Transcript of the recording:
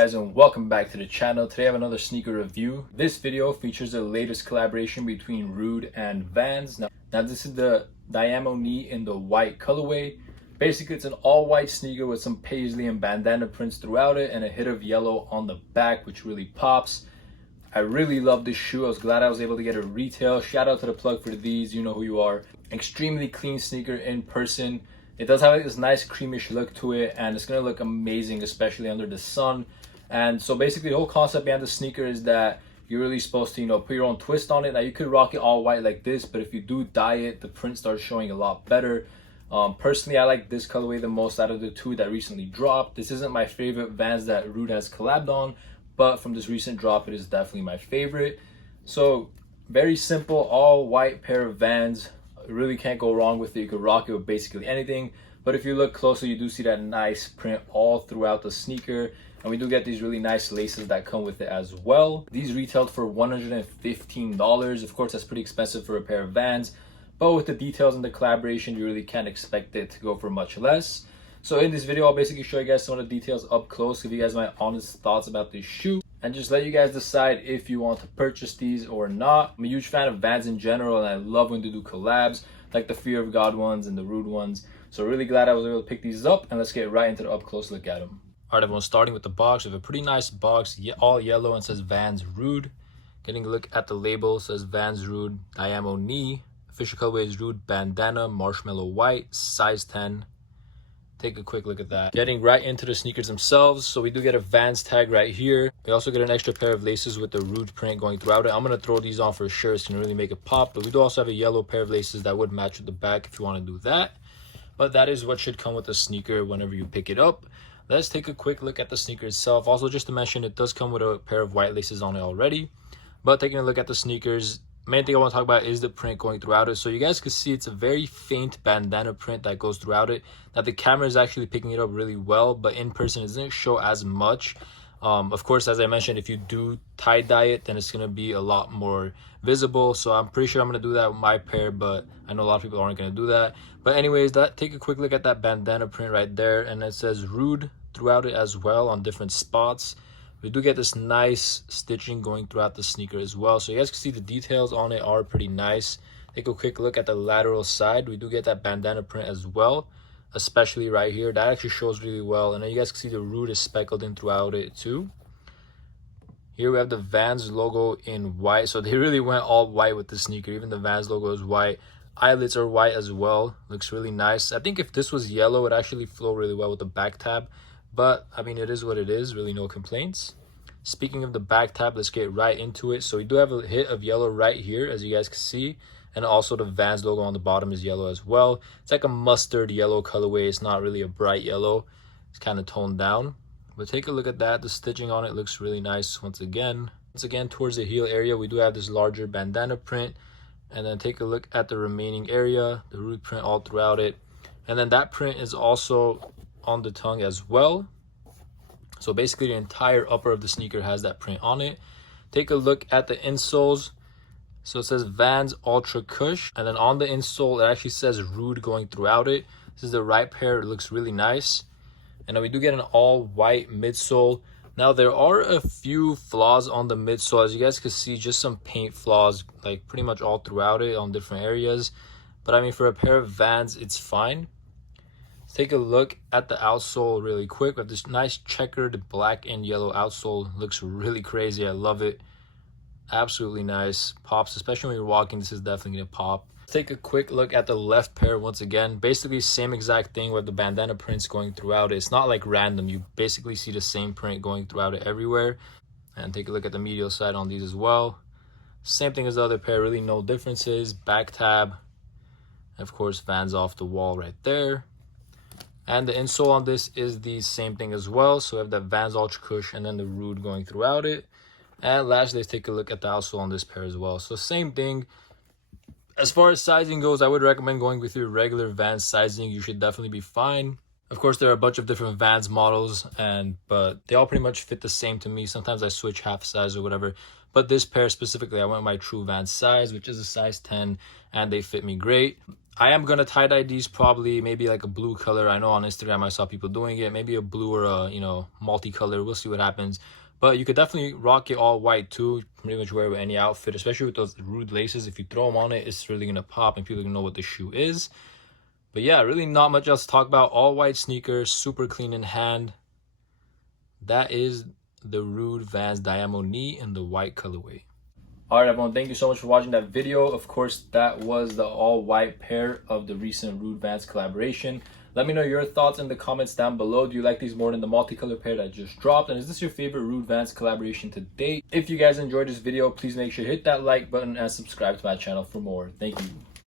guys, and welcome back to the channel. Today I have another sneaker review. This video features the latest collaboration between Rhude and Vans. Now this is the Diamo knee in the white colorway. Basically it's an all white sneaker with some paisley and bandana prints throughout it and a hit of yellow on the back, which really pops. I really love this shoe. I was glad I was able to get it retail. Shout out to the plug for these, you know who you are. Extremely clean sneaker in person. It does have like this nice creamish look to it, and it's gonna look amazing, especially under the sun. And so basically the whole concept behind the sneaker is that you're really supposed to, put your own twist on it. Now you could rock it all white like this, but if you do dye it, the print starts showing a lot better. Personally, I like this colorway the most out of the two that recently dropped. This isn't my favorite Vans that Rhude has collabed on, but from this recent drop, it is definitely my favorite. So very simple, all white pair of Vans. Really can't go wrong with it. You could rock it with basically anything, but if you look closer, you do see that nice print all throughout the sneaker, and we do get these really nice laces that come with it as well. These retailed for $115. Of course, that's pretty expensive for a pair of Vans, but with the details and the collaboration, you really can't expect it to go for much less. So in this video, I'll basically show you guys some of the details up close, give you guys my honest thoughts about this shoe, and just let you guys decide if you want to purchase these or not. I'm a huge fan of Vans in general, and I love when they do collabs, like the Fear of God ones and the Rhude ones. So really glad I was able to pick these up, and let's get right into the up close look at them. All right, everyone, starting with the box. We have a pretty nice box, all yellow, and says Vans Rhude. Getting a look at the label, it says Vans Rhude Diamo knee. Official colorway is Rhude Bandana Marshmallow White, size 10. Take a quick look at that. Getting right into the sneakers themselves. So we do get a Vans tag right here. We also get an extra pair of laces with the Rhude print going throughout it. I'm going to throw these on for sure. It's going to really make it pop. But we do also have a yellow pair of laces that would match with the back if you want to do that. But that is what should come with the sneaker whenever you pick it up. Let's take a quick look at the sneaker itself. Also, just to mention, it does come with a pair of white laces on it already. But taking a look at the sneakers, main thing I want to talk about is the print going throughout it. So you guys can see it's a very faint bandana print that goes throughout it. Now the camera is actually picking it up really well, but in person it doesn't show as much. Of course, as I mentioned, if you do tie dye it, then it's going to be a lot more visible. So I'm pretty sure I'm going to do that with my pair, but I know a lot of people aren't going to do that. But anyways, take a quick look at that bandana print right there, and it says Rhude throughout it as well on different spots. We do get this nice stitching going throughout the sneaker as well. So you guys can see the details on it are pretty nice. Take a quick look at the lateral side. We do get that bandana print as well, especially right here. That actually shows really well. And then you guys can see the Rhude is speckled in throughout it too. Here we have the Vans logo in white. So they really went all white with the sneaker. Even the Vans logo is white. Eyelets are white as well. Looks really nice. I think if this was yellow, it actually flow really well with the back tab. But I mean, it is what it is, really no complaints. Speaking of the back tab, let's get right into it. So we do have a hit of yellow right here, as you guys can see, and also the Vans logo on the bottom is yellow as well. It's like a mustard yellow colorway. It's not really a bright yellow, it's kind of toned down, but take a look at that. The stitching on it looks really nice. Once again towards the heel area, we do have this larger bandana print, and then take a look at the remaining area, the Rhude print all throughout it, and then that print is also on the tongue as well. So basically the entire upper of the sneaker has that print on it. Take a look at the insoles. So it says Vans Ultra Cush, and then on the insole it actually says Rhude going throughout it. This is the right pair. It looks really nice. And then we do get an all white midsole. Now there are a few flaws on the midsole, as you guys can see, just some paint flaws like pretty much all throughout it on different areas, but I mean, for a pair of Vans it's fine. Take a look at the outsole really quick. We have this nice checkered black and yellow outsole. Looks really crazy. I love it. Absolutely nice. Pops, especially when you're walking. This is definitely going to pop. Take a quick look at the left pair once again. Basically same exact thing with the bandana prints going throughout it. It's not like random. You basically see the same print going throughout it everywhere. And take a look at the medial side on these as well. Same thing as the other pair. Really no differences. Back tab. And of course, Vans off the wall right there. And the insole on this is the same thing as well. So we have that Vans Ultra Cush and then the Rhude going throughout it. And lastly, let's take a look at the outsole on this pair as well. So same thing. As far as sizing goes, I would recommend going with your regular Vans sizing. You should definitely be fine. Of course, there are a bunch of different Vans models, but they all pretty much fit the same to me. Sometimes I switch half size or whatever. But this pair specifically, I went with my true Vans size, which is a size 10, and they fit me great. I am gonna tie-dye these probably maybe like a blue color. I know on Instagram I saw people doing it. Maybe a blue or a, you know, multicolor. We'll see what happens. But you could definitely rock it all white too. Pretty much wear it with any outfit, especially with those Rhude laces. If you throw them on it, it's really gonna pop and people can know what the shoe is. But yeah, really not much else to talk about. All white sneakers, super clean in hand. That is the Rhude Vans Diamo knee in the white colorway. Alright everyone, thank you so much for watching that video. Of course, that was the all white pair of the recent Rhude Vans collaboration. Let me know your thoughts in the comments down below. Do you like these more than the multicolor pair that just dropped? And is this your favorite Rhude Vans collaboration to date? If you guys enjoyed this video, please make sure to hit that like button and subscribe to my channel for more. Thank you.